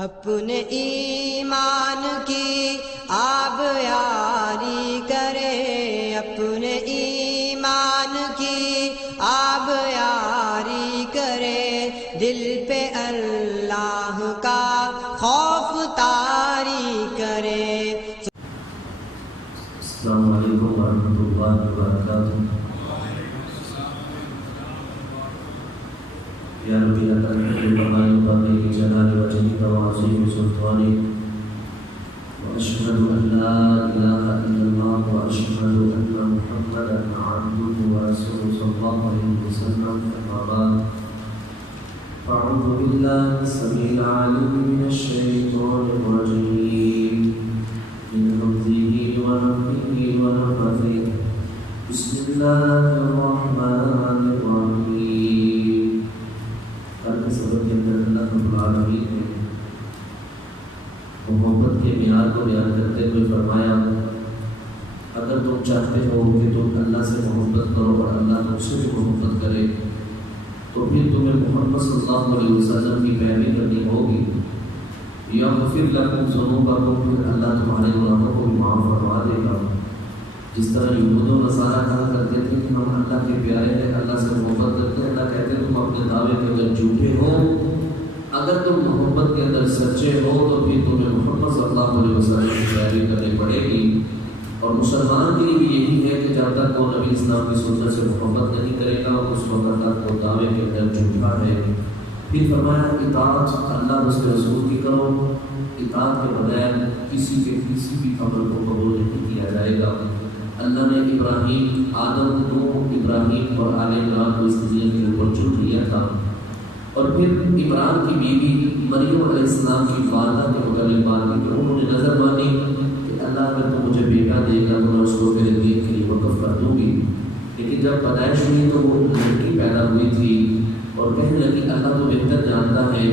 اپنے ایمان کی آب یاری کرے، اپنے ایمان کی آب یاری کرے، دل پہ اللہ کا خوف طاری کرے۔ السلام علیکم ورحمۃ اللہ وبرکاتہ۔ یا رب یا کریم فرمائے بندے جلال وجہ توازی سلطانی واشهد ان لا اله الا الله واشهد ان محمدا عبده ورسوله صلى الله عليه وسلم، اما بعد فاعوذ بالله السميع العليم من الشيطان الرجيم من همزه ونفخه ونفثه، بسم الله الرحمن الرحيم۔ سبق کے اندر اللہ رب العالمین نے محبت کے معیار کو بیان کرتے ہوئے فرمایا، اگر تم چاہتے ہو کہ تم اللہ سے محبت کرو اور اللہ تم سے بھی محبت کرے تو پھر تمہیں محمد صلی اللہ علیہ وسلم کی پیروی کرنی ہوگی، یا پھر لکم ذنوبکم، پھر اللہ تمہارے گناہوں کو بھی معاف فرما دے گا۔ جس طرح یہود و نصارہ کہا کرتے تھے کہ ہم اللہ کے پیارے ہیں، اللہ سے محبت کرتے ہیں، اللہ کہتے ہیں تم اپنے دعوے کے اندر جھوٹے ہو، اگر تم محبت کے اندر سچے ہو تو پھر تمہیں محمد صلی اللہ علیہ وسلم کی پیروی کرنی پڑے گی۔ اور مسلمان کے لیے بھی یہی ہے کہ جب تک وہ نبی اسلام کی سنت سے محبت نہیں کرے گا اس وقت تک وہ دعوے کے اندر جھوٹا ہے۔ پھر فرمایا اطاعت اللہ اس کے رسول کی کرو، اطاعت کے بغیر کسی بھی عمل کو قبول نہیں کیا جائے گا۔ اللہ نے ابراہیم، آدم، نوح، ابراہیم اور آل عمران کو اس دنیا کے اوپر چن لیا تھا، اور پھر عمران کی بیوی مریم علیہ السلام کی والدہ کے متعلق بات کی کہ انہوں نے نظر مانی کہ اللہ اگر تو مجھے بیٹا دے گا تو میں اس کو میرے دین کے لیے وقف کر دوں گی، لیکن جب پیدائش ہوئی تو وہ لڑکی پیدا ہوئی تھی اور کہنے لگی اللہ تو بہتر جانتا ہے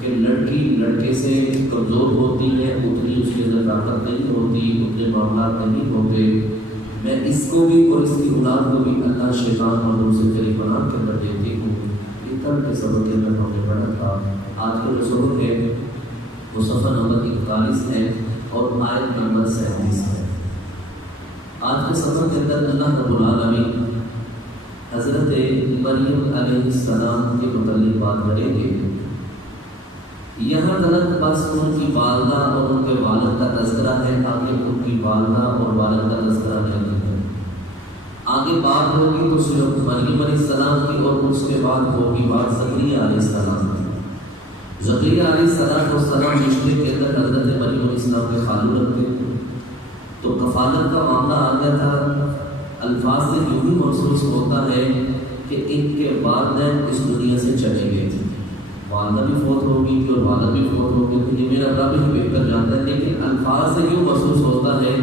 کہ لڑکی لڑکے سے کمزور ہوتی ہے، اتنی اس کے اندر طاقت نہیں ہوتی، اتنے معاملات نہیں ہوتے، میں اس کو بھی اور اس کی اولاد کو بھی اللہ شیطان اور دوسرے قریب بنا کے اندر دیتی ہوں۔ یہ کل کے سبق کے اندر ہم نے پڑھا تھا۔ آج کا جو سبق ہے وہ صفحہ نمبر 41 ہے اور آیت نمبر 37 ہے۔ آج کے سبق کے اندر اللہ رب العالمین حضرت مریم علیہ السلام کے متعلق بات کریں گے۔ یہاں تک بس ان کی والدہ اور ان کے والد کا تذکرہ ہے، آگے ان کی والدہ اور والد کا تذکرہ نہیں ہے۔ آگے بات ہوگی تو صرف مریم علیہ السلام کی اور اس کے بعد ہوگی بات زکریا علیہ السلام کی۔ زکریا علیہ السلام رشتے کے اندر حضرت مریم علیہ السلام کے خالو رکھتے تھے، تو کفالت کا معاملہ آ گیا تھا۔ الفاظ سے یوں ہی محسوس ہوتا ہے کہ ان کے والدین اس دنیا سے چلے گئے تھے، والدہ بھی فوت ہو گئی تھی اور والد بھی فوت ہو گئے تھے، یہ میرا رب ہی بہتر جانتا ہے، لیکن الفاظ سے یوں محسوس ہوتا ہے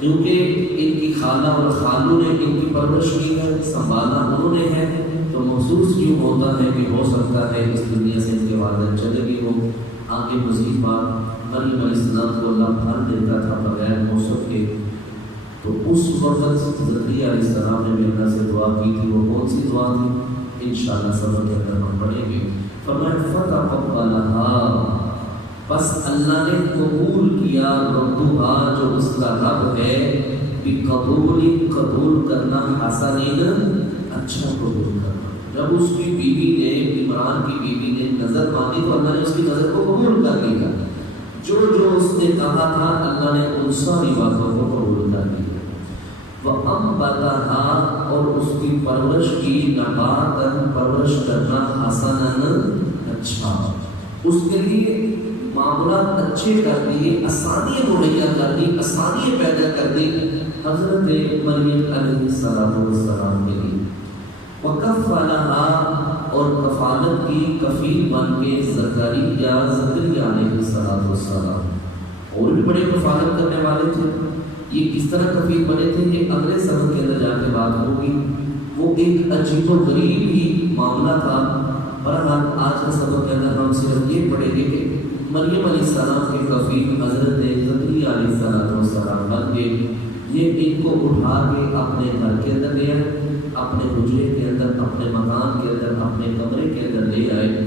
کیونکہ ان کی خالہ اور خالو نے ان کی پرورش کی ہے، سنبھالا انہوں نے ہے، تو محسوس یوں ہوتا ہے کہ ہو سکتا ہے اس دنیا سے ان کے والدین چلے گئے ہوں۔ آگے مزید بات، مریم علیہ السلام کو اللہ پھل دیتا تھا بغیر موسم کے، تو اس وقت زکریا علیہ السلام نے بھی اللہ سے دعا کی تھی، وہ کون سی دعا تھی انشاءاللہ سبق کے اندر ہم پڑھیں گے۔ فرمایا فتقبلها، بس اللہ نے قبول کیا، ربها جو اس کا رب ہے، قبول کرنا، حسنین اچھا قبول کرنا۔ جب اس کی بیوی نے، عمران کی بیوی نے نظر مانی تو اللہ نے اس کی نظر کو قبول کر لیا، جو اس نے کہا تھا اللہ نے ان ساری باتوں کو قبول کر لیا۔ وَأَنبَتَهَا، اور اس کی پرورش کی، نباتاً پرورش کرنا، حسناً اچھا، اس کے لیے معاملات اچھے کر دیے، آسانیاں مہیا کر دی، آسانیاں پیدا کر دی حضرت مریم علیہ السلام کے لیے۔ وَكَفَّلَهَا، اور کفالت کی، کفیل بن کے زکریا علیہ السلام، اور بھی بڑے کفالت کرنے والے تھے۔ یہ کس طرح کفیل بنے تھے یہ اگلے سبق کے اندر جا کے بات ہوگی، وہ ایک عجیب و غریب ہی معاملہ تھا۔ بہرحال آج کے سبق کے اندر ہم صرف یہ پڑھیں گے کہ مریم علیہ السلام کے کفیل حضرت زکریا علیہ السلام بن گئے۔ یہ ان کو اٹھا کے اپنے گھر کے اندر لے آئے، اپنے حجرے کے اندر، اپنے مکان کے اندر، اپنے کمرے کے اندر لے آئے۔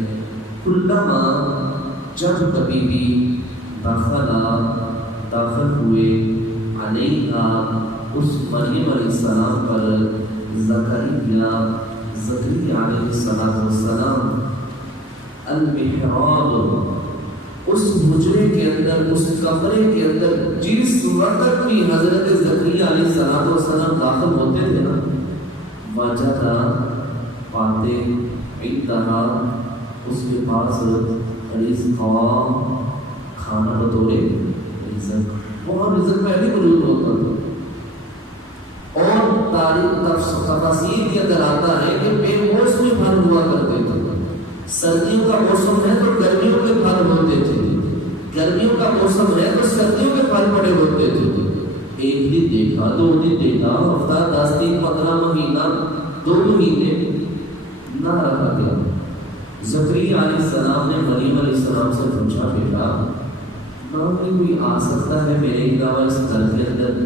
کلما جب کبھی بھی داخل ہوئے علیہا اس مریم علیہ السلام پر زکریا علیہ السلام المحراب اس حجرے کے اندر، اس کمرے کے اندر جس وقت بھی حضرت زکریا علیہ السلام داخل ہوتے تھے نا، وجدہ پاتے عندہا اس کے پاس رزقا کھانا بطورے رزق، وہاں رزق پہلے موجود ہوتا تھا۔ اور تاریخ تفاصیل کے اندر آتا ہے کہ بے موسمی پھل ہوا کرتے تھے، سردیوں کا موسم ہے تو گرمیوں کے پھل ہوتے تھے، گرمیوں کا موسم ہے تو سردیوں کے پھل پڑے ہوتے تھے۔ ایک دن دیکھا، 2 دن دیکھا، ہفتہ 10 دن 15 مہینہ 2 مہینے نہ رکھا گیا۔ زکریا علیہ السلام نے مریم علیہ السلام سے پوچھا، بیٹا نہ کوئی آ سکتا ہے میرے علاوہ اس گھر کے اندر؟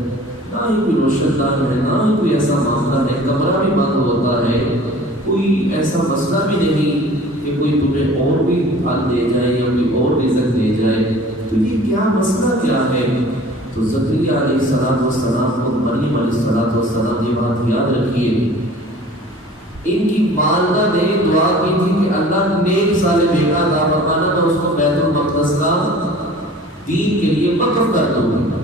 نہ ہی کوئی روشن دان ہے، نہ ہی کوئی ایسا معاملہ ہے، کمرہ بھی بند ہوتا ہے، کوئی ایسا مسئلہ بھی نہیں کہ کوئی تمہیں اور بھی پھل دے جائے یا کوئی اور رزق دے جائے، تو یہ کیا مسئلہ کیا ہے؟ تو زکریا علیہ السلام کو مریم علیہ السلام یہ بات یاد رکھیے، ان کی والدہ نے دعا کی تھی کہ اللہ نیک صالح بیٹا عطا فرمانا، میں اس کو بیت المقدس کا دین کے لیے وقف کر دوں گا۔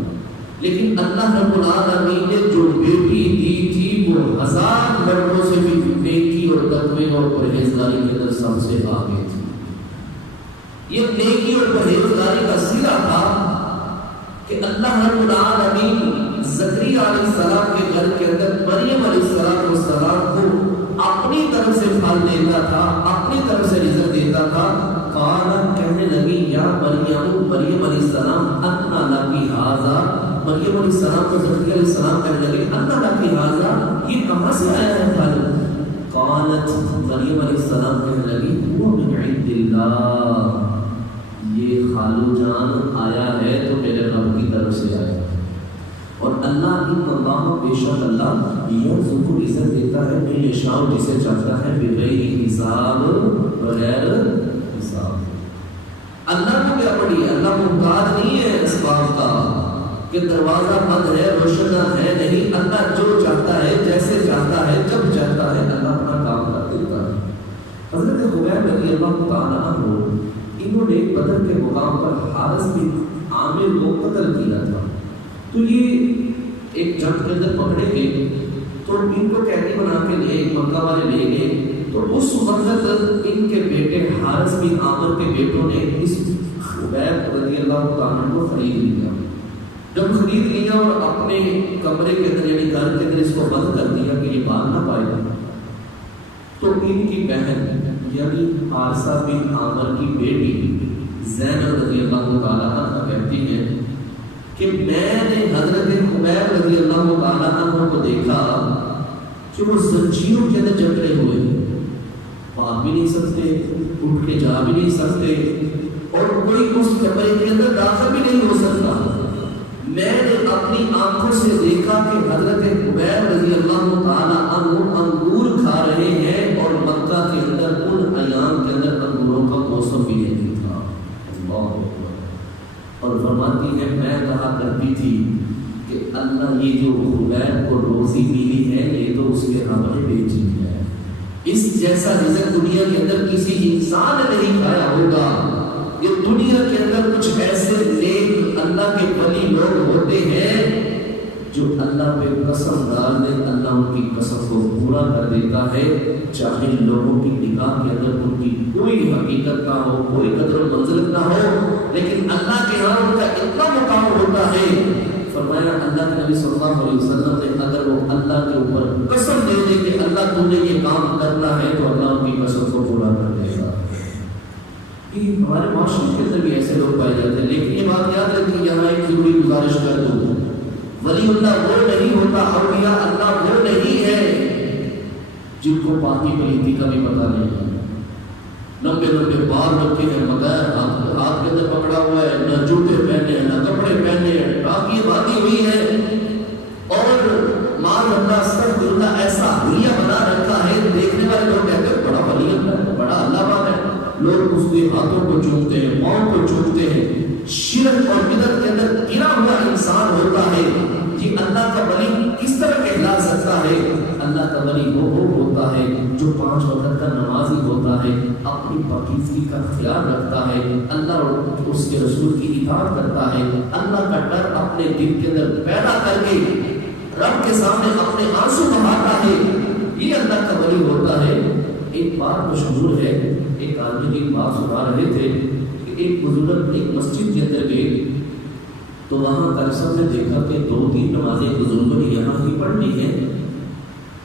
لیکن اللہ رب العالمین نے جو بیٹی دی تھی وہ 1000 لڑکوں سے بھی نیکی اور تقوی اور پرہیزگاری کے اندر سب سے آگے تھی۔ یہ نیکی اور پرہیزگاری کا صلہ تھا کہ اللہ رب العالمین زکریا علیہ السلام کے گھر کے اندر مریم علیہ السلام کو اپنی طرف سے پھل دیتا تھا، اپنی طرف سے رزق دیتا تھا۔ قالت کہنے لگی یا مریم علیہ السلام انا لکی ھذا، مریم علیہ السلام کو زکریا علیہ السلام کہنے لگے انا لکی ھذا، یہ کہاں سے آیا ہے پھل؟ قالت مریم علیہ السلام کہنے لگی وہ من عند اللہ، یہ خالو جان آیا ہے تو میرے رب کی طرف سے آیا ہے، اور اللہ ان اللہ بے شک اللہ یرزق رزق دیتا ہے من یشاء جسے چاہتا ہے بغیر حساب، بغیر حساب۔ اللہ کو کیا پڑی ہے؟ اللہ محتاج نہیں ہے اس بات کا کہ دروازہ بند ہے، روشن ہے، نہیں، اللہ جو چاہتا ہے، جیسے چاہتا ہے، جب چاہتا ہے، اللہ اپنا کام کر دیتا ہے۔ حضرت خبیب رضی اللہ تعالیٰ عنہ انہوں نے بدر کے مقام پر حارث بن عامر کو قتل کیا تھا، تو یہ ایک جنگ کے اندر پکڑے گئے تو ان کو قیدی بنا کے لے مکہ والے لے گئے، تو اس وقت ان کے بیٹے حارث بن عامر کے بیٹوں نے اس خبیب رضی اللہ تعالیٰ کو خرید لیا۔ جب خرید لیا اور اپنے کمرے کے اندر یعنی گھر کے اندر اس کو بند کر دیا کہ یہ بھاگ نہ پائے گا، تو ان کی بہن یعنی حارثہ بن عامر کی بیٹی زینب رضی اللہ تعالیٰ عنہ کہتی ہے کہ میں نے حضرت خبیب رضی اللہ تعالیٰ عنہ کو دیکھا کہ وہ زنجیروں کے اندر جکڑے ہوئے، بات بھی نہیں سکتے، اٹھ کے جا بھی نہیں سکتے، اور کوئی اس کمرے کے اندر داخل بھی نہیں ہو سکتا۔ میں نے اپنی آنکھوں سے دیکھا کہ حضرت خبیب رضی اللہ تعالیٰ عنہ انگور کھا رہے ہیں، اور مکہ کے اندر ان ایام کے اندر انگوروں کا موسم بھی نہیں تھا۔ اللہ اکبر۔ اور فرماتی ہے میں کہا کرتی تھی کہ اللہ یہ جو خبیب کو روزی ملی ہے یہ تو اس کے ہمیں بیچی ہے، اس جیسا رزق دنیا کے اندر کسی انسان نے نہیں کھایا ہوگا۔ یہ دنیا کے اندر کچھ ایسے نیک اللہ کے ولی لوگ ہوتے ہیں جو اللہ پہ قسم ڈال دے، اللہ ان کی قسم کو پورا کر دیتا ہے، چاہے لوگوں کی نگاہ کے اندر ان کی کوئی حقیقت نہ ہو، کوئی قدر و منزلت نہ ہو، لیکن اللہ کے ہاں ان کا اتنا مقام ہوتا ہے۔ فرمایا اللہ کے نبی صلی اللہ علیہ وسلم نے اگر وہ اللہ کے اوپر قسم دے دے کہ اللہ تم نے یہ کام کرنا ہے تو اللہ ان کی قسم کو پورا کر دے گا۔ ہمارے معاشرے کے اندر بھی ایسے لوگ پائے جاتے ہیں، لیکن یہ بات یاد رکھیں، یہاں ایک ضروری گزارش کر دوں، ولی اللہ وہ نہیں ہوتا، اولیاء اللہ وہ نہیں ہے جن کو پاکی پلیتی کا بھی پتہ نہیں ہے، لمبے لمبے بال رکھے ہیں، بغیر ہاتھ کے اندر پکڑا ہوا ہے، نہ جوتے پہنے ہیں، نہ کپڑے پہنے ہیں، ٹاکی باندھی ہوئی ہے، اور مال اللہ سخت اللہ ایسا حلیہ بنا رکھا ہے، دیکھنے والے لوگ کہتے ہیں بڑا ولی اللہ ہے، بڑا اللہ والا ہے، لوگ اس کے ہاتھوں کو چومتے ہیں، پاؤں کو اپنی پاکیزگی کا خیال رکھتا ہے، اللہ اور اس کے رسول کی اطاعت کرتا ہے، اللہ کا ڈر اپنے دل کے اندر پیدا کر کے رب کے سامنے اپنے آنسو بہاتا ہے، یہ اللہ کا ولی ہوتا ہے۔ ایک بات مشہور ہے، ایک آدمی کی بات سنا رہے تھے کہ ایک بزرگ ایک مسجد کے اندر گئے تو وہاں درسل نے دیکھا کہ 2-3 نمازیں بزرگوں نے یہاں ہی پڑھنی ہے،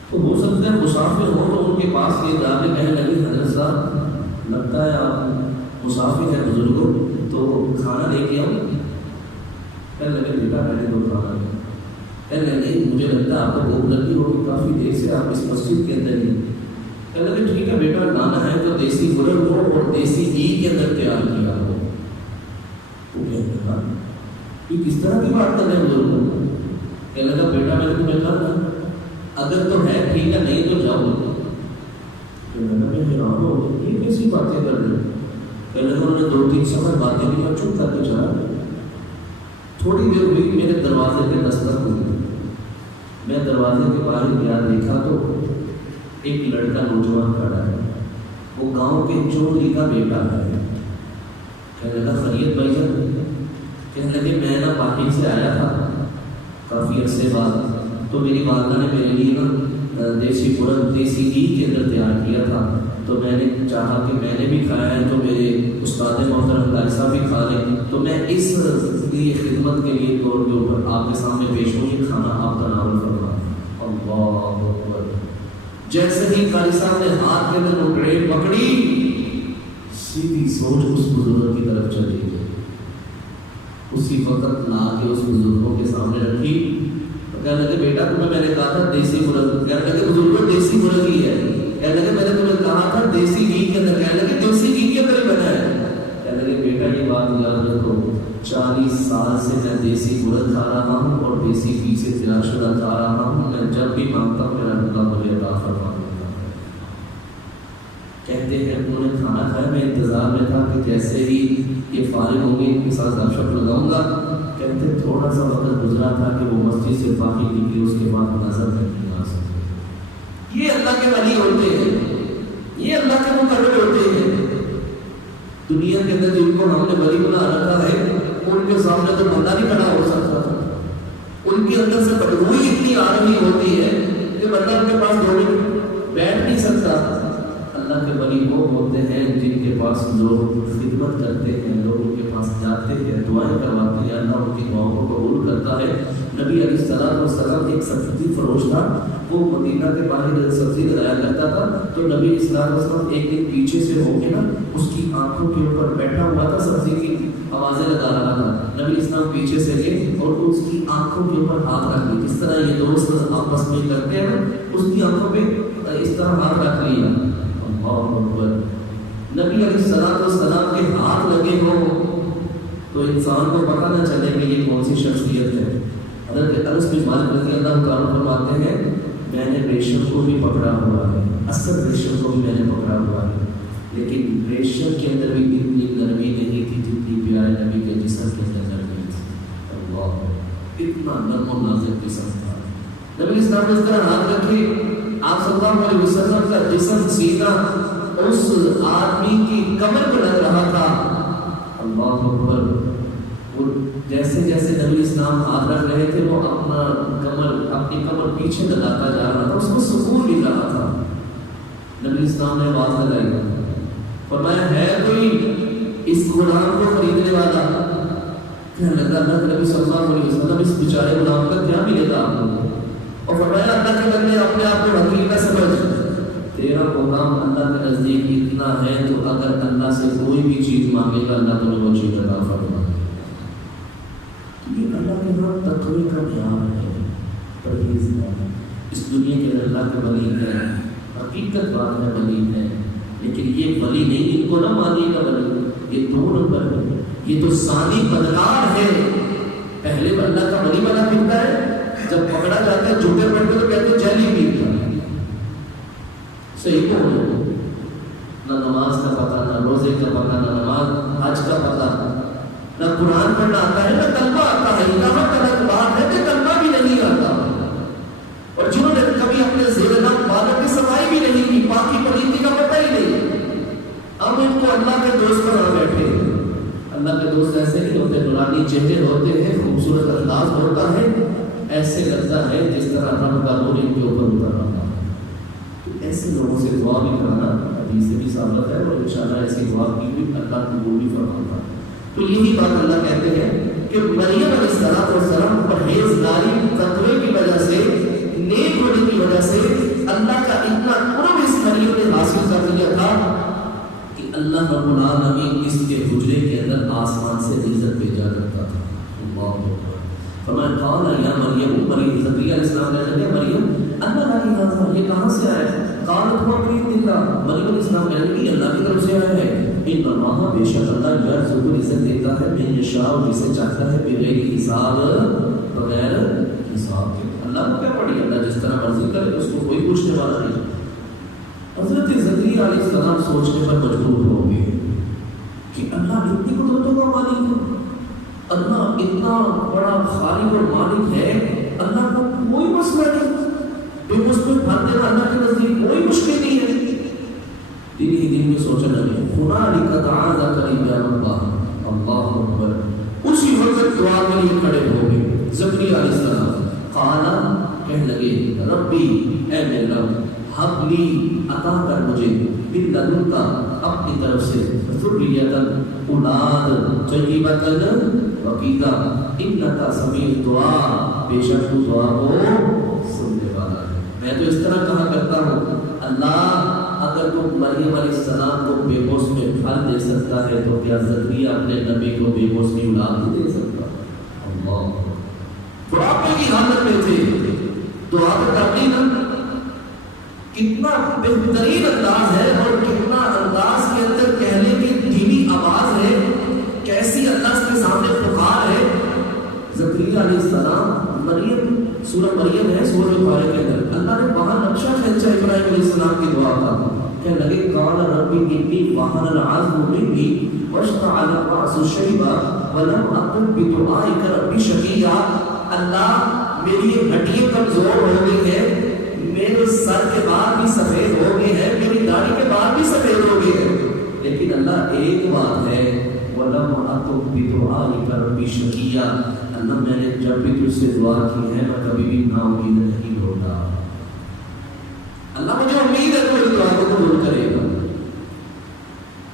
تو ہو سکتا ہے مسافر ہو تو ان کے پاس یہ جا کے کہنے لگے حضرت صاحب لگتا ہے آپ مسافر ہیں بزرگوں، تو کھانا لے کے آؤ۔ کہنے لگے بیٹا میں نے تو کھانا لیا۔ کہنے لگے مجھے لگتا ہے آپ کو بھوک لگی ہوگی، کافی دیر سے آپ اس مسجد کے اندر ہی۔ کہنے لگے ٹھیک ہے بیٹا، لانا ہے تو دیسی مرغ ہو اور دیسی گھی کے اندر تیار کیا ہو۔ وہ کہنے لگا یہ کس طرح کی بات کر رہے ہیں بزرگوں؟ کہنے لگا بیٹا میں نے تمہیں کہا اگر تو ہے ٹھیک ہے، نہیں تو جاؤ۔ کہنے لگا میں حیران ہو یہ کیسی باتیں کر رہے ہیں؟ کہنے لگا انہوں نے 2-3 سفر باتیں کی، میں چپ کر کے چلا گیا۔ تھوڑی دیر ہوئی، میرے دروازے پہ دستک ہوئی، میں دروازے کے باہر گیا، دیکھا تو ایک لڑکا نوجوان کھڑا ہے، وہ گاؤں کے چودھری کا بیٹا ہے۔ کہنے لگا خیریت بھائی جان؟ کہنے لگے میں نا باہر سے آیا تھا کافی عرصے بعد، تو میری والدہ نے میرے لیے نا دیسی مرغ دیسی گھی کے اندر تیار کیا تھا، تو میں نے چاہا کہ میں نے بھی کھایا ہے تو میرے استاد محترم قاری صاحب بھی کھا لیں، تو میں اس لیے خدمت کے لیے طور کے اوپر آپ کے سامنے پیش ہوں، یہ کھانا آپ تناول فرمائیں۔ اللہ اکبر! جیسے ہی قاری صاحب نے ہاتھ کے اندر وہ ٹرے پکڑی، سیدھی سوچ اس بزرگ کی طرف چلی گئی، اسی وقت لا کے اس بزرگوں کے سامنے رکھی۔ کہنے لگے بیٹا تمہیں میں نے کہا تھا دیسی مرغ، کہنے لگے بزرگوں دیسی مرغ ہی ہے، کہنے لگے میں نے تمہیں کہا تھا دیسی گھی کے اندر، کہنے لگے دیسی گھی کے اندر ہی بنا ہے۔ کہنے لگے بیٹا یہ بات یاد رکھو، 40 سال سے میں دیسی مرغ کھا رہا ہوں اور دیسی گھی سے تیار شدہ کھا رہا ہوں، میں جب بھی مانگتا ہوں میرا اللہ مجھے عطا فرما دیتا ہے۔ کہتے ہیں انہوں نے کھانا کھایا، میں انتظار میں تھا کہ جیسے ہی یہ فارغ ہوں گے ان کے ساتھ گپ شپ لگاؤں گا۔ کہتے تھوڑا سا وقت گزرا تھا کہ وہ مسجد سے باہر نکلی، اس کے بعد نظر نہیں آ سکتی۔ یہ اللہ کے ولی ہوتے ہیں، یہ اللہ کے مقرب ہوتے ہیں۔ دنیا کے اندر جن کو ہم نے ولی بنا رکھا ہے ان کے سامنے تو بندہ نہیں کھڑا ہو سکتا، ان کے اندر سے بدبو اتنی آ رہی ہوتی ہے کہ بندہ ان کے پاس 2 منٹ بیٹھ نہیں سکتا۔ اللہ کے ولی وہ ہوتے ہیں جن کے پاس لوگ خدمت کرتے ہیں، لوگوں کے پاس جاتے ہیں، دعائیں کرواتے ہیں، اللہ ان کی دعاؤں کو قبول کرتا ہے۔ نبی علیہ السلام ایک سبزی فروش تھا، وہ مدینہ کے باہر سبزی لگایا کرتا تھا، تو نبی علیہ السلام ایک دن پیچھے سے ہو کے نا اس کی آنکھوں کے اوپر بیٹھا ہوا تھا، سبزی کی آوازیں لگا رہا تھا۔ نبی علیہ السلام پیچھے سے گئے اور اس کی آنکھوں کے اوپر ہاتھ رکھ لیا، جس طرح یہ دوست آپس میں کرتے ہیں، اس کی آنکھوں پہ اس طرح ہاتھ رکھ لیا۔ اللہ اکبر! نبی علیہ السلام کے ہاتھ لگے ہوں تو انسان کو پتہ نہ چلے کہ یہ کون سی شخصیت ہے۔ حضرت انس بن مالک رضی اللہ تعالیٰ فرماتے ہیں میں نے ریشم کو بھی پکڑا ہوا ہے، اصل ریشم کو بھی میں نے پکڑا ہوا ہے، لیکن ریشم کے اندر بھی اتنی نرمی نہیں تھی جتنی پیارے نبی کے جسم کے اندر نرمی تھی۔ اللہ! اتنا نرم و نازک جسم تھا۔ نبی اسلام نے اس طرح ہاتھ رکھے، آپ صلی اللہ علیہ وسلم کا جسم سیدھا اس آدمی کی کمر پہ لگ رہا تھا۔ اللہ اکبر! جیسے جیسے نبی اسلام ہاتھ رکھ رہے تھے وہ اپنی کمر پیچھے لگاتا جا رہا تھا، اس کو سکون مل رہا تھا۔ نبی اسلام نے آواز لگائی، فرمایا ہے کوئی اس غلام کو خریدنے والا؟ کہنے لگا اللہ نبی صلی اللہ علیہ وسلم اس بیچارے غلام کا کیا ملے گا آپ کو؟ اور فرمایا اللہ کے بندے اپنے آپ کو وکیل نہ سمجھ، تیرا مقام اللہ کے نزدیک اتنا ہے تو اگر اللہ سے کوئی بھی چیز مانگے گا اللہ تمہیں وہ چیز عطا فرمائے۔ یہ اللہ کے ہاں تقوی کا معیار ہے، پرہیزگار۔ اس دنیا کے اللہ کے ولی ہیں، حقیقت بات ہے ولی ہے، لیکن یہ ولی نہیں، ان کو نہ مانیے گا ولی، یہ 2 نمبر ہے، یہ تو ثانی بدکار ہے۔ پہلے اللہ کا ولی بنا پھرتا ہے، جب پکڑا جاتا ہے جھوٹے پڑتے تو کہتے جیلی پیتا ہے۔ صحیح کون ہے؟ نہ نماز کا پتہ، نہ روزے کا پتہ، نہ نماز حج کا پتہ، نہ قرآن پڑھنا آتا ہے، نہ کلمہ آتا ہے، یہاں تک بات ہے کہ کلمہ بھی نہیں آتا، اور جنہوں نے کبھی اپنے زیر نام عبادت کی صفائی بھی نہیں کی، پاکی پلیتی کا پتہ ہی نہیں۔ کے دوست ایسے نہیں ہوتے، نورانی چہرے ہوتے ہیں، خوبصورت انداز ہوتا ہے، ایسے لگتا ہے جس طرح رب کا نور ان کے اوپر اتر رہا ہے۔ تو ایسے لوگوں سے دعا بھی کرنا حدیث سے بھی ثابت ہے، اور انشاءاللہ ایسی دعا کی بھی اللہ قبول بھی فرماتا ہے۔ تو یہی بات اللہ کہتے ہیں کہ مریم علیہ السلام پرہیزگاری تقوی کی وجہ سے، نیک ہونے کی وجہ سے اللہ کا اتنا قرب اس مریم نے حاصل کر لیا تھا کہ اللہ رب العالمین اس کے حجرے کے اندر آسمان سے رزق بھیجا کرتا تھا۔ اللہ اکبر۔ فرمایا قال یا مریم، مریم زکریا علیہ السلام نے کہا مریم انا لکی ھذا، یہ کہاں سے آیا ہے؟ قالت هو من عند اللہ، مریم علیہ السلام نے کہا یہ اللہ کی طرف سے آیا ہے۔ ان اللہ، بے شک اللہ یرزق رزق دیتا ہے من یشاء، جسے چاہتا ہے بغیر حساب، بغیر حساب کے۔ اللہ کو کیا پڑی، اللہ جس طرح مرضی کرے، اس کو کوئی پوچھنے والا نہیں۔ حضرت زکریا علیہ السلام سوچنے پر مجبور ہو گئے کہ اللہ اتنی قدرتوں کا مالک ہے، اللہ اتنا بڑا خالق اور مالک ہے، اللہ کا کوئی مسئلہ نہیں، بے مشکل بھرنے والا اللہ کے نزدیک کوئی مشکل نہیں ہے۔ دن ہی دن میں سوچا لگے ہنالک دعا زکریا اللہ، اللہ اکبر۔ اسی وقت دعا کے لیے کھڑے ہو گئے زکریا علیہ السلام۔ قال، کہنے لگے ربی، اے میرے رب، حب لی، عطا کر مجھے، من لدنک، اپنی طرف سے، ذریۃ، اولاد، طیبۃ، وقیدہ، انک سمیع دعا، بے شک تو دعا کو سننے والا ہے۔ میں تو اس طرح کہا کرتا ہوں اللہ اگر تو مریم علیہ السلام کو بے موسمی پھل دے سکتا ہے تو کیا زکریا اپنے نبی کو بے موسمی اولاد نہیں دے سکتا؟ اللہ، بڑھاپے کی حالت میں تھے، دعا تو کرنی نا۔ کتنا بہترین انداز ہے، اور کتنا انداز کے اندر کہنے کی دھیمی آواز ہے، کیسی اللہ کے سامنے پکار ہے۔ زکریا علیہ السلام، مریم، سورہ مریم ہے سورہ بقرہ کے اندر، اللہ نے وہاں نقشہ کھینچا ابراہیم علیہ السلام کی دعا کا، کہنے لگے قال ربی انی وہن العظم منی واشتعل الرأس شیبا ولم اکن بدعائک ربی شقیا۔ اللہ میری ہڈیاں کمزور ہو گئی ہیں، میرے سر کے بال بھی سفید ہو گئے ہیں، میری داڑھی کے بال بھی سفید ہو گئے ہیں، لیکن اللہ ایک بات ہے، وَلَمْ أَكُنْ بِدُعَائِكَ رَبِّ شَقِيًّا، اللہ میں نے جب بھی تجھ سے دعا کی ہے میں کبھی بھی نا امید نہیں ہوتا۔ اللہ مجھے امید ہے کہ دعا کو قبول کرے گا۔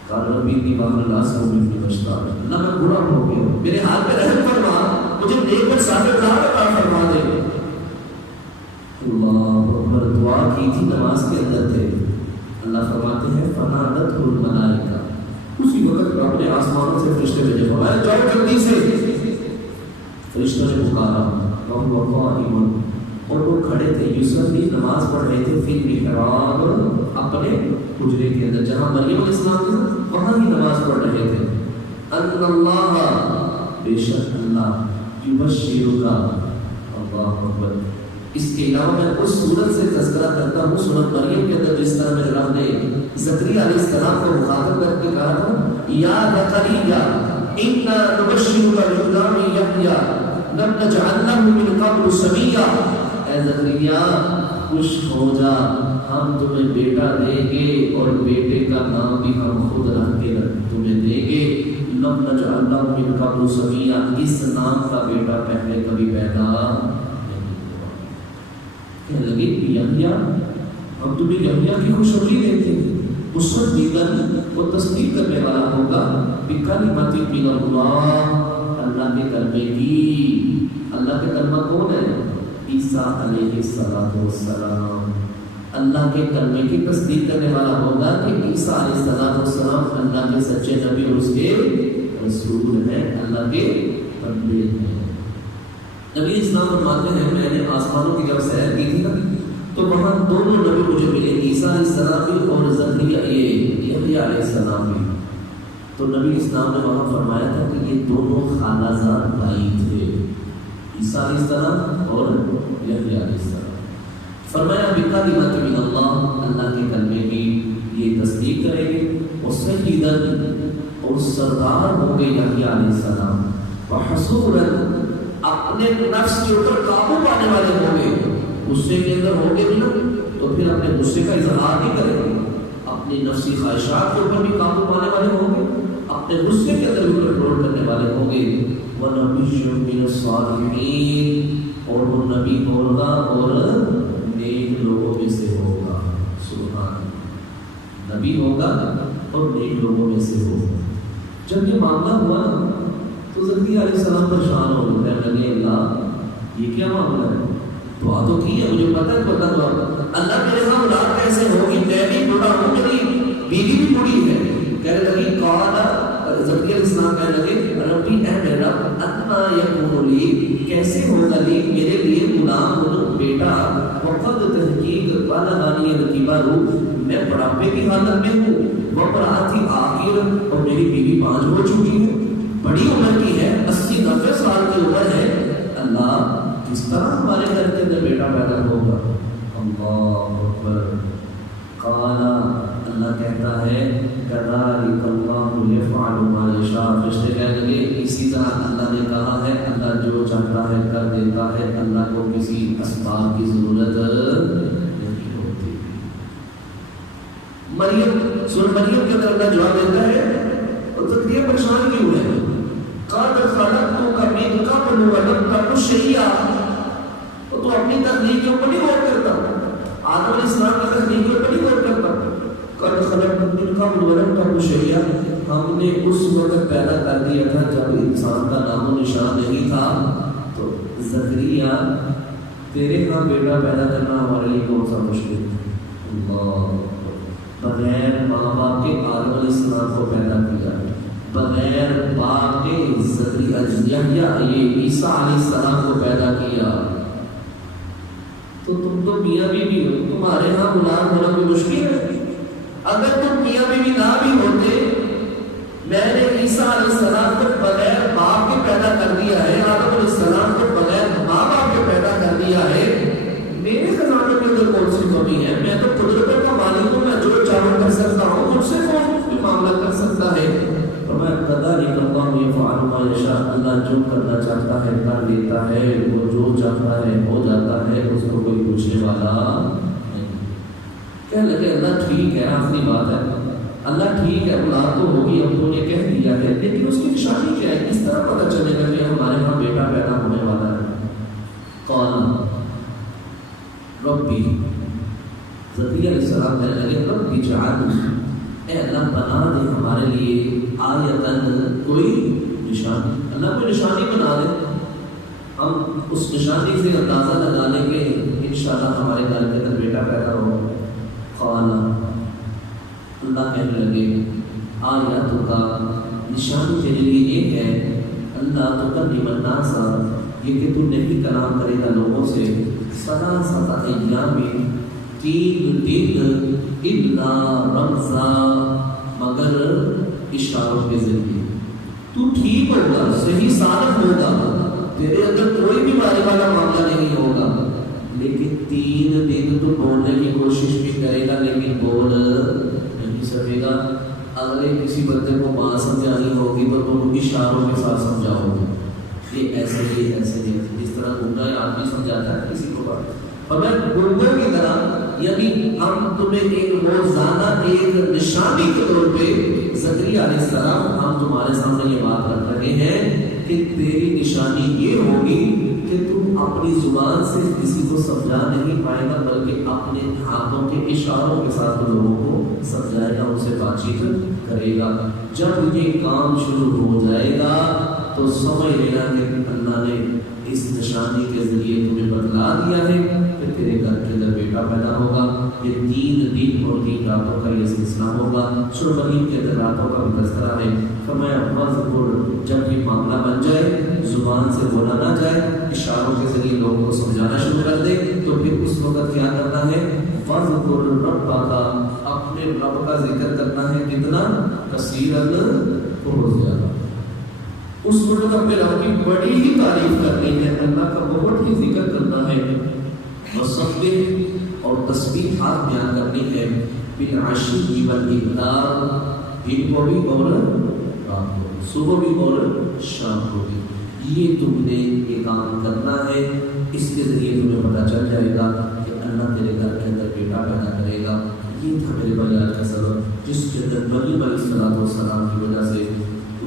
قال ربی انی وہن العظم منی واشتعل، اللہ میں بوڑھا ہو گیا، میرے ہاتھ پہ رحم فرما، مجھے نیک اور صالح اولاد عطا فرما دے۔ اللہ اکبر، دعا کی تھی، نماز کے اندر تھے، اللہ فرماتے ہیں فنادتہ الملائکہ، اسی وقت رب نے آسمانوں سے فرشتے بھیجے، فرمایا جاؤ جلدی سے۔ فرشتوں نے پکارا، وہو قائم، اور وہ کھڑے تھے، یصلی، نماز پڑھ رہے تھے، فی المحراب، اپنے حجرے کے اندر جہاں مریم علیہ السلام تھے وہاں ہی نماز پڑھ رہے تھے۔ ان اللہ، بے شک اللہ، یبشرک، اللہ اکبر۔ اس کے علاوہ میں اس صورت سے تذکرہ کرتا ہوں سورۃ مریم کے اندر جس طرح میرے رب نے زکریا علیہ السلام کو مخاطب کر کے کہا تھا یا زکریا انا نبشرک بغلام یحییٰ لم نجعل له من قبل سمیا، اے زکریا خوش ہو جا، ہم تمہیں بیٹا دیں گے اور بیٹے کا نام بھی ہم خود رکھ کے تمہیں دیں گے۔ لم نجعل له من قبل سمیا، اس نام کا بیٹا پہلے کبھی پیدا کہنے لگے یحییٰ، ہم تمہیں یحییٰ کی خوشخبری دیتے ہیں، مصدقاً، وہ تصدیق کرنے والا ہوگا، بکلمۃ من اللہ، اللہ کے کلمے کی۔ اللہ کے کلمہ کون ہے؟ عیسیٰ علیہ السلام۔ اللہ کے کلمے کی تصدیق کرنے والا ہوگا کہ عیسیٰ علیہ السلام اللہ کے سچے نبی اور اس کے رسول ہیں، اللہ کے بندے ہیں۔ نبی اسلام فرماتے ہیں میں نے آسمانوں کی جب سیر کی تھی نا تو وہاں دونوں نبی مجھے ملے، عیسیٰ علیہ السلام بھی اور زکریا یحییٰ علیہ السلام بھی۔ تو نبی اسلام نے وہاں فرمایا تھا کہ یہ دونوں خالہ زاد بھائی تھے، عیسیٰ علیہ السلام اور یحییٰ علیہ السلام۔ فرمایا بکلمۃ من اللہ، اللہ کے کلمے کی یہ تصدیق کریں گے، وسیداً، اور سردار ہوں گے یحییٰ علیہ السلام، وحصوراً، اپنے نفس کے اوپر قابو پانے والے ہوں گے، غصے کے اندر ہوں گے بھی نا تو پھر اپنے غصے کا اظہار نہیں کریں گے، اپنی نفسی خواہشات کے اوپر بھی قابو پانے والے ہوں گے، اپنے غصے کے اندر بھی کنٹرول کرنے والے الصالحین، اور وہ نبی ہوگا اور نیک لوگوں میں سے ہوگا. سبحان اللہ، نبی ہوگا اور نیک لوگوں میں سے ہوگا. جب یہ معاملہ ہوا تو زکریا علیہ السلام پریشان ہو گئے، کہنے لگے اللہ یہ کیا معاملہ ہے؟ دعا تو کی ہے، مجھے پتہ ہے پتہ دعا اللہ میرے ہاں اولاد کیسے ہوگی، میں بھی بوڑھا ہوں، میری بیوی بھی بوڑھی ہے. کہنے لگی قال زکریا علیہ السلام کہنے لگے ربی اے میرا رب انا یکون لی، کیسے ہوگا لی میرے لیے غلام بیٹا، وقد تحقیق بلغنی الکبر، میں بڑھاپے کی حالت میں ہوں، وامرأتی عاقر، اور میری بیوی پانچ ہو چکی ہے، بڑی عمر کی ہے، 80-90 سال کی عمر ہے. اللہ کس طرح ہمارے گھر کے اندر بیٹا پیدا ہوگا؟ اللہ اکبر. قال اللہ کہتا ہے کذالک اللہ یفعل ما یشاء، فرشتے کہنے لگے اسی طرح اللہ نے کہا ہے، اللہ جو چاہتا ہے کر دیتا ہے، اللہ کو کسی اسباب کی ضرورت نہیں ہوتی. مریم سورہ مریم کے اندر اللہ جواب دیتا ہے اور زکریا پریشان کیوں ہے؟ قد خلقتک من قبل ولم تک شیئا، تو اپنی تخلیق کے اوپر نہیں غور کرتا، آدم علیہ السلام کی تخلیق کے اوپر نہیں غور کرتا. قد خلقتک من قبل ولم تک شیئا، ہم نے اس وقت پیدا کر دیا تھا جب انسان کا نام و نشان نہیں تھا. تو زکریا تیرے ہاں بیٹا پیدا کرنا ہمارے لیے کون سا مشکل ہے؟ اللہ، بغیر ماں باپ کے آدم علیہ السلام کو پیدا کیا، بغیر باپ کے عیسیٰ علیہ السلام کو پیدا کیا. تو تم تو میاں بیوی ہو، تمہارے ہاں غلام ہونا کوئی مشکل ہے؟ اگر تم میاں بیوی نہ بھی ہوتے، میں نے عیسیٰ علیہ السلام کو بغیر باپ کے پیدا کر دیا ہے، آدم علیہ السلام کو بغیر ماں باپ کے پیدا کر دیا ہے. میرے خزانے میں تو کون سی کمی ہے؟ میں تو قدرت کا مالک ہوں، میں جو چاہوں کر سکتا ہوں، مجھ سے کون معاملہ کر سکتا ہے؟ کذالک اللہ یفعل ما یشاء، اللہ جو کرنا چاہتا ہے کر لیتا ہے، وہ جو چاہتا ہے ہو جاتا ہے، اس کو کوئی پوچھنے والا نہیں. کہنے لگے اللہ ٹھیک ہے، آخری بات ہے، اللہ ٹھیک ہے اولاد تو ہوگی، اب تو نے کہہ دیا ہے، لیکن اس کی نشانی کیا ہے؟ کس طرح پتہ چلے گا کہ ہمارے ہاں بیٹا پیدا ہونے والا ہے؟ قال ربی، زکریا علیہ السلام کہنے لگے ربی اجعل، اے اللہ بنا دے ہمارے لیے آیتن، کوئی نشانی، اللہ کوئی نشانی بنا دے، ہم اس نشانی سے اندازہ لگا لیں کہ انشاءاللہ ہمارے گھر کے اندر بیٹا پیدا ہو. قال اللہ کہنے لگے آیاتک کا نشانی تیرے لیے یہ ہے اللہ تکلم الناس، یہ کہ تو نہیں کلام کرے گا لوگوں سے، ثلاثۃ ایام، 3 دن، الا رمزا، مگر اشاروں کے ذریعے. تو ٹھیک ہوگا، صحیح سالم ہوگا، تیرے اندر کوئی بیماری والا معاملہ نہیں ہوگا، لیکن 3 دن تو بولنے کی کوشش بھی کرے گا لیکن بول نہیں سکے گا. اگلے کسی بندے کو بات سمجھانی ہوگی تو تم اشاروں کے ساتھ سمجھاؤ گے، یہ ایسے ہی ایسے ہی، جس طرح گنگا آدمی سمجھاتا ہے کسی کو بات، اور میں گنگوں کی طرح، یعنی ہم تمہیں ایک روزانہ ایک نشانی کے طور پہ زکریا علیہ السلام ہم تمہارے سامنے یہ بات رکھ رہے ہیں کہ تیری نشانی یہ ہوگی کہ تم اپنی زبان سے کسی کو سمجھا نہیں پائے گا، بلکہ اپنے ہاتھوں کے اشاروں کے ساتھ لوگوں کو سمجھائے گا، ان سے بات چیت کرے گا. جب یہ کام شروع ہو جائے گا تو سمجھ لینا کہ اللہ نے اس نشانی کے ذریعے تمہیں بتلا دیا ہے کہ تیرے گھر کے اندر بیٹا پیدا ہوگا. یہ 3 دن اور 3 راتوں کا یہ سلسلہ ہوگا. سورہ مریم کے اندر راتوں کا بھی تذکرہ ہے. فرمایا وذکر، جب یہ معاملہ بن جائے، زبان سے بولا نہ جائے، اشاروں کے ذریعے لوگوں کو سمجھانا شروع کر دے، تو پھر اس وقت کیا کرنا ہے؟ وذکر ربک، اپنے رب کا ذکر کرنا ہے، کتنا؟ کثیرن، بہت زیادہ. اس وقت اپنے رب کی بڑی ہی تعریف کرنی ہے، اللہ کا بہت ہی ذکر کرنا ہے، وسبح، اور تسبیحات بیان کرنی ہے، بالعشی والابکار، دن کو بھی اور رات کو بھی، صبح بھی اور شام کو بھی. یہ تم نے یہ کام کرنا ہے، اس کے ذریعے تمہیں پتہ چل جائے گا کہ اللہ تیرے گھر کے اندر بیٹا پیدا کرے گا. یہ تھا میرے بھائی آج کا سبق، جس کے اندر مریم علیہ السلام کی وجہ سے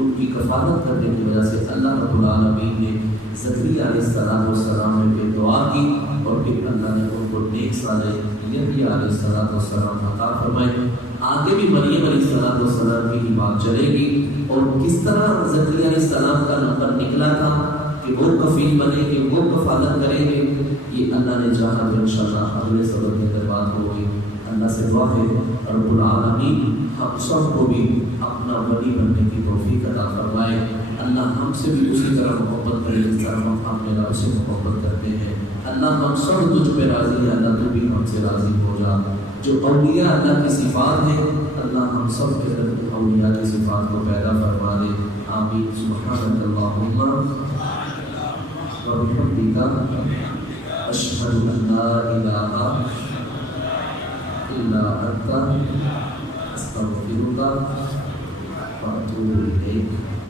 ان کی کفالت کرنے کی وجہ سے اللہ رب العالمین نے زکریا علیہ السلام نے دعا کی اور پھر اللہ نے ان کو نیک صالح یحییٰ علیہ السلام عطا فرمائے۔ آگے بھی مریم علیہ السلام کی ہی بات چلے گی اور کس طرح زکریا علیہ السلام کا نمبر نکلا تھا کہ وہ کفیل بنے گے، وہ کفالت کریں گے، یہ اللہ نے چاہا تو انشاءاللہ اگلے سبق کے اندر بات ہوگی۔ اللہ سے دعا ہے رب العالمین ہم سب کو بھی اپنا ولی بننے کی توفیق عطا فرمائے۔ اللہ ہم سے بھی اسی طرح محبت کرے جس طرح ہم اپنے رب سے محبت کرتے ہیں۔ اللہ ہم سب تجھ پہ راضی ہے، اللہ تو بھی ہم سے راضی ہو جا۔ جو اولیاء اللہ کی صفات ہیں اللہ ہم سب کے اندر اولیاء کی صفات کو پیدا فرما دے، آمین۔ سبحانک اللہم و بحمدک اشہد ان لا الہ الا انت استغفرک و اتوب الیک۔